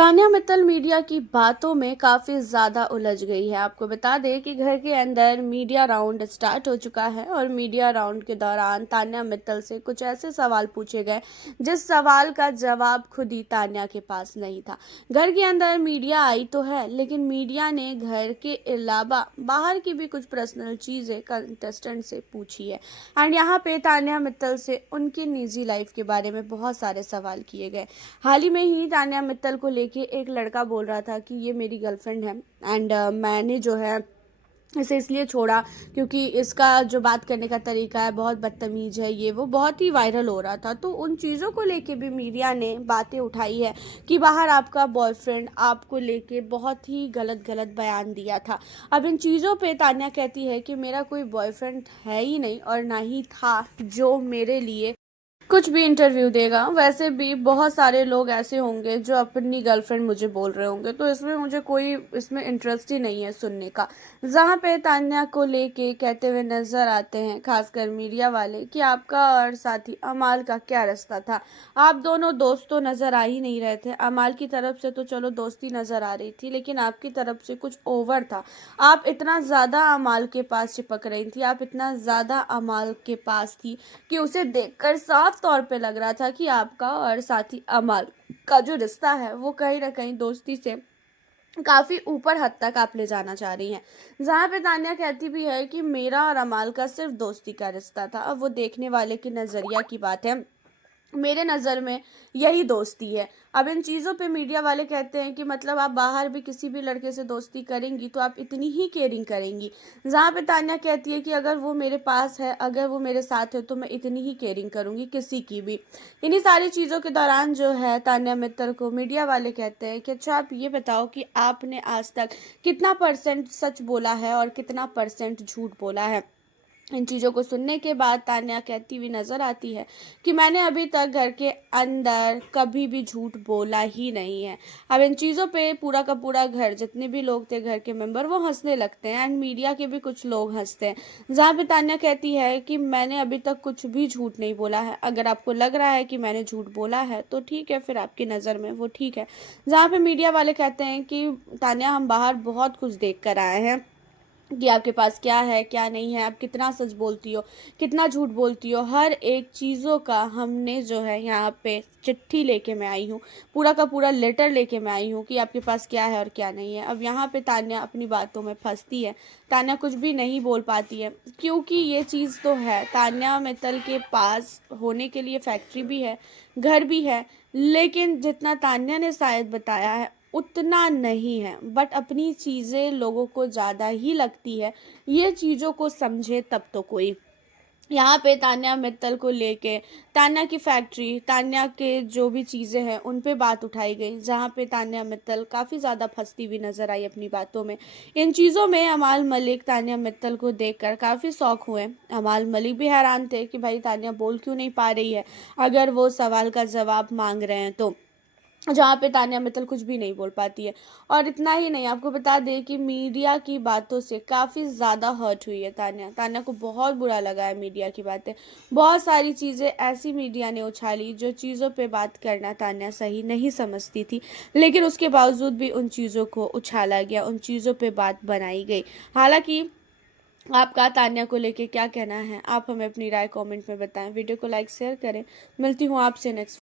Tanya Mittal media की बातों में काफ़ी ज़्यादा उलझ गई है। आपको बता दें कि घर के अंदर मीडिया राउंड स्टार्ट हो चुका है और मीडिया राउंड के दौरान तान्या मित्तल से कुछ ऐसे सवाल पूछे गए जिस सवाल का जवाब खुद ही तान्या के पास नहीं था। घर के अंदर मीडिया आई तो है, लेकिन मीडिया ने घर के अलावा बाहर की भी कुछ पर्सनल चीज़ें कंटेस्टेंट से पूछी है। एंड यहाँ पे तान्या मित्तल से उनकी निजी लाइफ के बारे में बहुत सारे सवाल किए गए। हाल ही में ही तान्या मित्तल को लेके एक लड़का बोल रहा था कि ये मेरी गर्लफ्रेंड है एंड मैंने जो है इसे इसलिए छोड़ा क्योंकि इसका जो बात करने का तरीका है बहुत बदतमीज है, ये वो बहुत ही वायरल हो रहा था। तो उन चीज़ों को लेके भी मीडिया ने बातें उठाई है कि बाहर आपका बॉयफ्रेंड आपको लेके बहुत ही गलत गलत बयान दिया था। अब इन चीज़ों पे तान्या कहती है कि मेरा कोई बॉयफ्रेंड है ही नहीं और ना ही था जो मेरे लिए कुछ भी इंटरव्यू देगा। वैसे भी बहुत सारे लोग ऐसे होंगे जो अपनी गर्लफ्रेंड मुझे बोल रहे होंगे, तो इसमें मुझे कोई इसमें इंटरेस्ट ही नहीं है सुनने का। जहाँ पे तान्या को लेके कहते हुए नजर आते हैं खासकर मीडिया वाले कि आपका और साथी अमाल का क्या रिश्ता था। आप दोनों दोस्त तो नजर आ ही नहीं रहे थे। अमाल की तरफ से तो चलो दोस्ती नजर आ रही थी, लेकिन आपकी तरफ से कुछ ओवर था। आप इतना ज्यादा अमाल के पास चिपक रही थी, आप इतना ज्यादा अमाल के पास थी कि उसे देखकर साफ तौर पे लग रहा था कि आपका और साथी अमाल का जो रिश्ता है वो कहीं ना कहीं दोस्ती से काफी ऊपर हद तक आप ले जाना चाह रही हैं। जहाँ पे तान्या कहती भी है कि मेरा और अमाल का सिर्फ दोस्ती का रिश्ता था। अब वो देखने वाले की नजरिया की बात है, मेरे नज़र में यही दोस्ती है। अब इन चीज़ों पे मीडिया वाले कहते हैं कि मतलब आप बाहर भी किसी भी लड़के से दोस्ती करेंगी तो आप इतनी ही केयरिंग करेंगी। जहाँ पे तान्या कहती है कि अगर वो मेरे पास है, अगर वो मेरे साथ है, तो मैं इतनी ही केयरिंग करूंगी किसी की भी। इन्हीं सारी चीज़ों के दौरान जो है तान्या मित्तल को मीडिया वाले कहते हैं कि अच्छा आप ये बताओ कि आपने आज तक कितना परसेंट सच बोला है और कितना परसेंट झूठ बोला है। इन चीज़ों को सुनने के बाद तान्या कहती हुई नजर आती है कि मैंने अभी तक घर के अंदर कभी भी झूठ बोला ही नहीं है। अब इन चीज़ों पे पूरा का पूरा घर, जितने भी लोग थे घर के मेंबर, वो हंसने लगते हैं एंड मीडिया के भी कुछ लोग हंसते हैं। जहाँ पे तान्या कहती है कि मैंने अभी तक कुछ भी झूठ नहीं बोला है। अगर आपको लग रहा है कि मैंने झूठ बोला है तो ठीक है, फिर आपकी नज़र में वो ठीक है। जहाँ पे मीडिया वाले कहते हैं कि तान्या हम बाहर बहुत कुछ देख कर आए हैं कि आपके पास क्या है क्या नहीं है, आप कितना सच बोलती हो कितना झूठ बोलती हो, हर एक चीज़ों का हमने जो है यहाँ पे चिट्ठी लेके मैं आई हूँ, पूरा का पूरा लेटर लेके मैं आई हूँ कि आपके पास क्या है और क्या नहीं है। अब यहाँ पे तान्या अपनी बातों में फंसती है। तान्या कुछ भी नहीं बोल पाती है क्योंकि ये चीज़ तो है, तान्या मित्तल के पास होने के लिए फैक्ट्री भी है, घर भी है, लेकिन जितना तान्या ने शायद बताया है उतना नहीं है। बट अपनी चीज़ें लोगों को ज़्यादा ही लगती है, ये चीज़ों को समझे तब तो कोई। यहाँ पे तान्या मित्तल को लेके तान्या की फैक्ट्री, तान्या के जो भी चीज़ें हैं उन पे बात उठाई गई, जहाँ पे तान्या मित्तल काफ़ी ज़्यादा फंसती हुई नजर आई अपनी बातों में। इन चीज़ों में अमाल मलिक तान्या मित्तल को देखकर काफ़ी शौक हुए। अमाल मलिक भी हैरान थे कि भाई तान्या बोल क्यों नहीं पा रही है अगर वो सवाल का जवाब मांग रहे हैं तो। जहाँ पे तान्या मित्तल कुछ भी नहीं बोल पाती है। और इतना ही नहीं, आपको बता दें कि मीडिया की बातों से काफ़ी ज़्यादा हर्ट हुई है तान्या। तान्या को बहुत बुरा लगा है मीडिया की बातें। बहुत सारी चीज़ें ऐसी मीडिया ने उछाली जो चीज़ों पे बात करना तान्या सही नहीं समझती थी, लेकिन उसके बावजूद भी उन चीज़ों को उछाला गया, उन चीज़ों पे बात बनाई गई। हालांकि आपका तान्या को लेके क्या कहना है, आप हमें अपनी राय कमेंट में बताएं। वीडियो को लाइक शेयर करें। मिलती हूँ आपसे नेक्स्ट